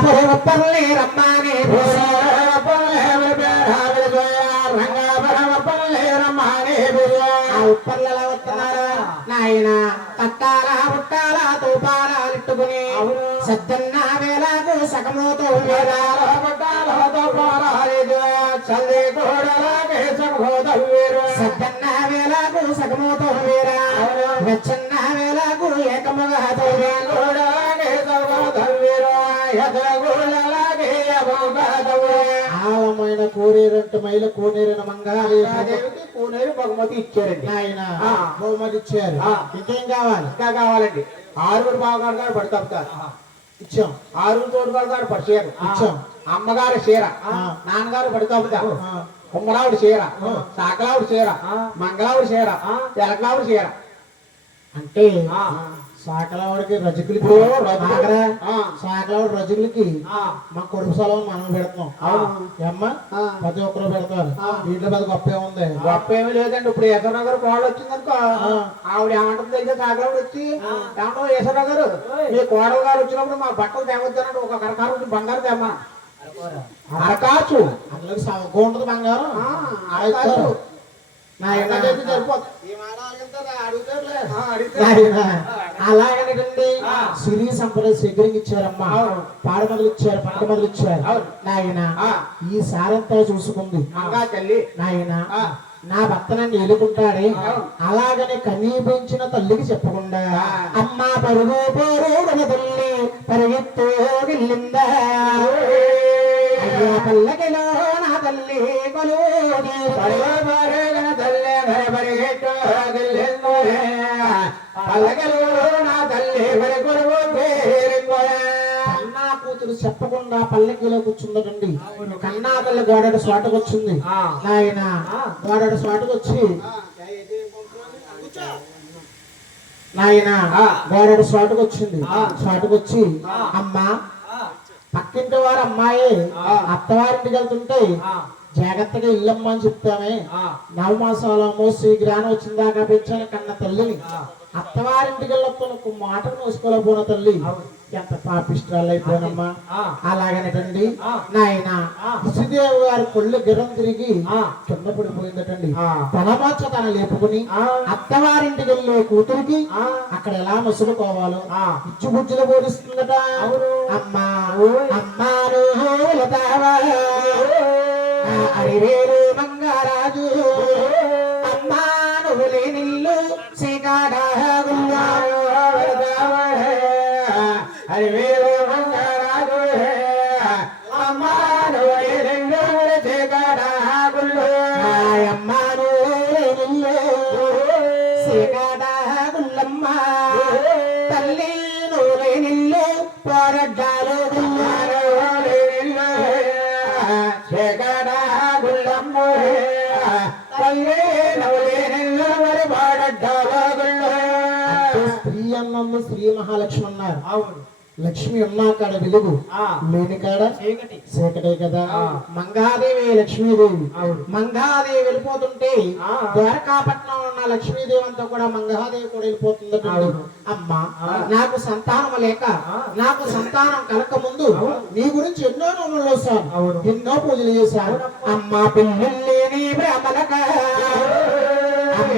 రంగాపురపల్లి రమ్మాని రంగాపురపల్లి రమ్మాని ఉప్పర్లలో వస్తున్నారా నాయన తట్టాలా ఉట్టాలా తూపాలా ఇట్టుకుని సద్దన్న వేలకు సగముతో సద్దన్న వేలకు సగముతో వేరా వెచ్చన్న వేలకు ఏకముగా ఆలమైన కోరేరంట మైల కోనేరన మంగాలి దేవికి పూనేరు బహుమతి ఇచ్చారండి నాయన ఆ. బహుమతి ఇచ్చారు. ఇంకేం కావాలి ఇంకా కావాలండి ఆరుగురు బావగారు గారు పడతారు ఇచ్చాం ఆరుగురు తోడుగారు గారు పడిచారు ఇచ్చాం. అమ్మగారు చీర. నాన్నగారు పడతారు ఆ. కుమ్మరావుడి చీర. సాకలావుడి చీర. మంగళావుడి చీర ఆ. తెలకలావుడి చీర అంటే. సాకలవాడికి రజకులకి? ఆ. సాకలవాడి రజకులకి ఆ. మా కొడుకు సెలవు మనం అవును. అమ్మ ఆ. ప్రతి ఒక్కరు పెడతారు. ఆ. దీంట్లో పెద్ద గొప్ప ఉంది? గొప్ప ఏమీ లేదండి. ఇప్పుడు యశోద గారు కోళ్ళు వచ్చిందనుకో. ఆవిడ ఏమంటుంది తెలిసే? సాగలావుడు వచ్చి ఏమంటావు యశోద గారు మీ కోడలు గారు వచ్చినప్పుడు మా బట్టలు తేవద్దనంటే ఒక కరకారు బంగారు తెమ్మా. అరకాచు అందులోకి సగం ఉంటుంది బంగారం. అరకాచు ఆ. సిరి సంపద శేఖరికి ఇచ్చారమ్మా. పాడ మొదలు ఇచ్చారు పంట మొదలు ఇచ్చారు. నాయన. ఈ సారంతా చూసుకుంది. నాయన. నా భర్త నన్ను ఎలుకుంటాడే. అలాగనే కన్నీ పెంచిన తల్లికి చెప్పకుండా. అమ్మ పరుగు పోరు తల్లి పరిగెత్తు వెళ్ళిందా అయ్యో పల్లకిలో నా తల్లి కొలువుది. పరమపరగన తల్లి భయపరిగెట్టు గిల్లెందు. పల్లకిలో నా తల్లి పేరింగోయే. కన్నా కూతురు చెప్పకుండా పల్లకిలో కూర్చుందటండి కన్నా తల్లి గోడడు స్వాటకొచ్చింది ఆ. నాయన గోడడు స్వాటకొచ్చి నాయన. గోడడు స్వాటకొచ్చింది. స్వాటకొచ్చి. అమ్మా పక్కింటి వారు అమ్మాయి. అత్తవారింటికి వెళ్తుంటే. జాగ్రత్తగా ఇల్లమ్మ అని చెప్తామే ఆ. నవమాసాల మోసి గ్రానం వచ్చిన దాకా పెంచాను కన్న తల్లిని. అత్తవారింటికి వెళ్ళొస్తాను ఒక మాటను మోసుకోలేకపోయిన తల్లి ఎంత పాపిష్టాలు అయిపోయినమ్మా. అలాగనటండి. నాయన. విష్ణుదేవి గారి కొళ్ళు గిరం తిరిగి ఆ. కింద పడిపోయిందటండి ఆ. తన మచ్చ తన లేపుకుని. అత్తవారింటికి వెళ్ళే కూతురికి ఆ. అక్కడ ఎలా మసులుకోవాలో. ఇచ్చు బుజ్జులు బోధిస్తుందట అవును. అమ్మా ఓయ్. అమ్మాను అమ్మా నువ్వు లేనిల్లు శ్రీకాడా గుల్లారు హరివేలు మంగరాజు అమ్మాను రెండు జగడాగులు అమ్మా నువ్వు లేనిల్లు తల్లి నువ్వు లేనిల్లు పోరడ్డాలు అంటే స్త్రీ అన్నందు శ్రీ మహాలక్ష్మి అన్నారు. అవును. లక్ష్మి ఉన్నా కాడ వెలుగు. లేని కాడ చీకటి కదా. మంగాదేవి లక్ష్మీదేవి. మంగాదేవి వెళ్ళిపోతుంటే. ద్వారకాపట్నం ఉన్న లక్ష్మీదేవి అంతా కూడా మంగాదేవి కూడా వెళ్ళిపోతుందట అవును. అమ్మా. నాకు సంతానం లేక. నాకు సంతానం కలక ముందు. నీ గురించి ఎన్నో నోములు వేశాను. ఎన్నో పూజలు చేశాను. అమ్మా భ్రమలక అమ్మా